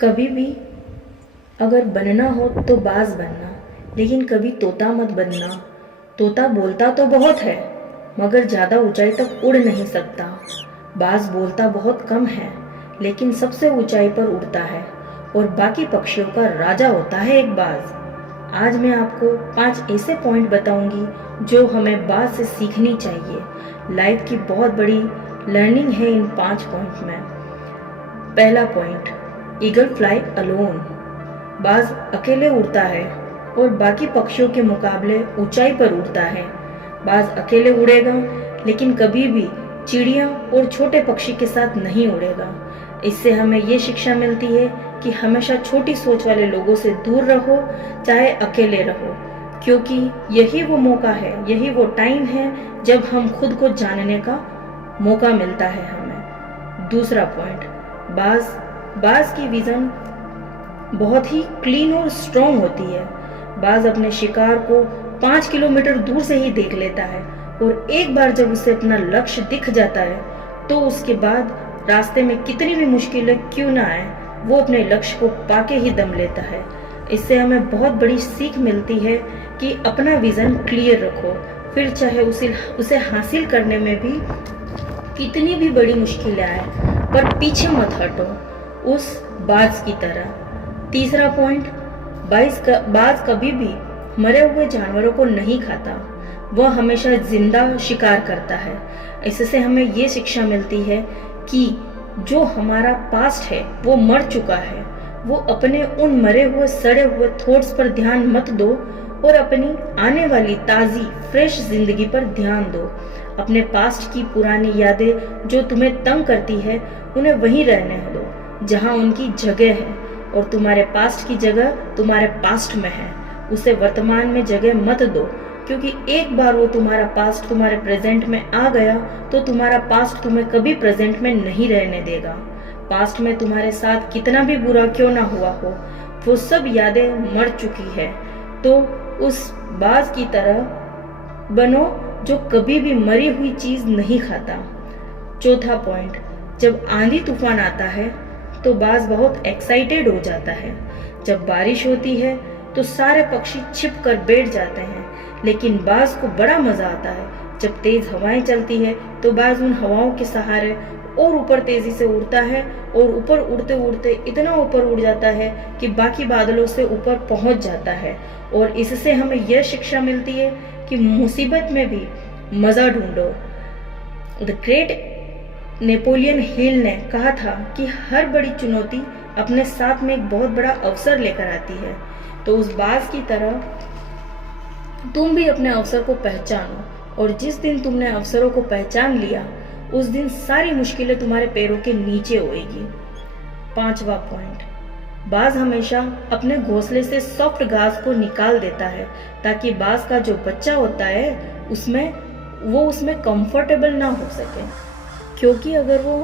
कभी भी अगर बनना हो तो बाज बनना, लेकिन कभी तोता मत बनना। तोता बोलता तो बहुत है मगर ज़्यादा ऊंचाई तक उड़ नहीं सकता। बाज बोलता बहुत कम है लेकिन सबसे ऊंचाई पर उड़ता है और बाकी पक्षियों का राजा होता है एक बाज। आज मैं आपको 5 ऐसे पॉइंट बताऊंगी जो हमें बाज से सीखनी चाहिए। लाइफ की बहुत बड़ी लर्निंग है इन 5 पॉइंट में। पहला पॉइंट, ईगल फ्लाई अलोन। बाज अकेले उड़ता है और बाकी पक्षियों के मुकाबले ऊंचाई पर उड़ता है। बाज अकेले उड़ेगा लेकिन कभी भी चिड़िया और छोटे पक्षी के साथ नहीं उड़ेगा। इससे हमें ये शिक्षा मिलती है कि हमेशा छोटी सोच वाले लोगों से दूर रहो, चाहे अकेले रहो, क्योंकि यही वो मौका है, यही वो टाइम है जब हम खुद को जानने का मौका मिलता है हमें। दूसरा पॉइंट, बाज की विजन बहुत ही क्लीन और स्ट्रॉन्ग होती है। बाज अपने शिकार को 5 किलोमीटर दूर से ही देख लेता है और एक बार जब उसे अपना लक्ष्य दिख जाता है तो उसके बाद रास्ते में कितनी भी मुश्किलें क्यों ना आए, वो अपने लक्ष्य को पाके ही दम लेता है। इससे हमें बहुत बड़ी सीख मिलती है कि अपना विजन क्लियर रखो, फिर चाहे उसे हासिल करने में भी कितनी भी बड़ी मुश्किलें आए, पर पीछे मत हटो उस बाज की तरह। तीसरा पॉइंट, बाज कभी भी मरे हुए जानवरों को नहीं खाता, वह हमेशा जिंदा शिकार करता है। इससे हमें ये शिक्षा मिलती है कि जो हमारा पास्ट है वो मर चुका है, वो अपने उन मरे हुए सड़े हुए थॉट्स पर ध्यान मत दो और अपनी आने वाली ताज़ी फ्रेश जिंदगी पर ध्यान दो। अपने पास्ट की पुरानी यादें जो तुम्हें तंग करती है उन्हें वहीं रहने दो जहां उनकी जगह है, और तुम्हारे पास्ट की जगह तुम्हारे पास्ट में है। उसे वर्तमान में जगह मत दो, क्योंकि एक बार वो तुम्हारा पास्ट तुम्हारे प्रेजेंट में आ गया तो तुम्हारा पास्ट तुम्हें कभी प्रेजेंट में नहीं रहने देगा। पास्ट में तुम्हारे साथ कितना भी बुरा क्यों ना हुआ हो, वो सब यादें मर चुकी है। तो उस बाज की तरह बनो जो कभी भी मरी हुई चीज नहीं खाता। चौथा पॉइंट, जब आंधी तूफान आता है तो बाज बहुत एक्साइटेड हो जाता है। जब बारिश होती है तो सारे पक्षी छिप कर बैठ जाते हैं, लेकिन बाज को बड़ा मजा आता है। जब तेज हवाएं चलती है तो बाज उन हवाओं के सहारे और ऊपर तेजी से उड़ता है और ऊपर उड़ते उड़ते इतना ऊपर उड़ जाता है कि बाकी बादलों से ऊपर पहुंच जाता है। और इससे हमें यह शिक्षा मिलती है कि मुसीबत में भी मजा ढूंढो। द ग्रेट नेपोलियन हिल ने कहा था कि हर बड़ी चुनौती अपने साथ में एक बहुत बड़ा अवसर लेकर आती है। तो उस बाज की तरह तुम भी अपने अवसर को पहचानो, और जिस दिन तुमने अवसरों को पहचान लिया उस दिन सारी मुश्किलें तुम्हारे पैरों के नीचे होएगी। 5वां पॉइंट, बाज हमेशा अपने घोंसले से सॉफ्ट घास को निकाल देता है ताकि बाज का जो बच्चा होता है उसमें कंफर्टेबल ना हो सके, क्योंकि अगर वो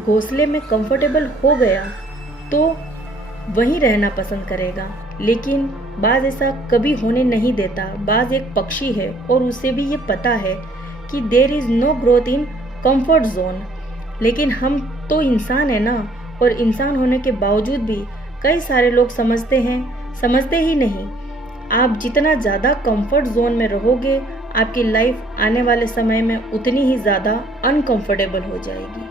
घोंसले में कंफर्टेबल हो गया तो वहीं रहना पसंद करेगा। लेकिन बाज ऐसा कभी होने नहीं देता। बाज एक पक्षी है और उसे भी ये पता है कि there is no growth in comfort zone. लेकिन हम तो इंसान है ना, और इंसान होने के बावजूद भी कई सारे लोग समझते ही नहीं। आप जितना ज़्यादा कंफर्ट जोन में रहोगे आपकी लाइफ आने वाले समय में उतनी ही ज़्यादा अनकंफर्टेबल हो जाएगी।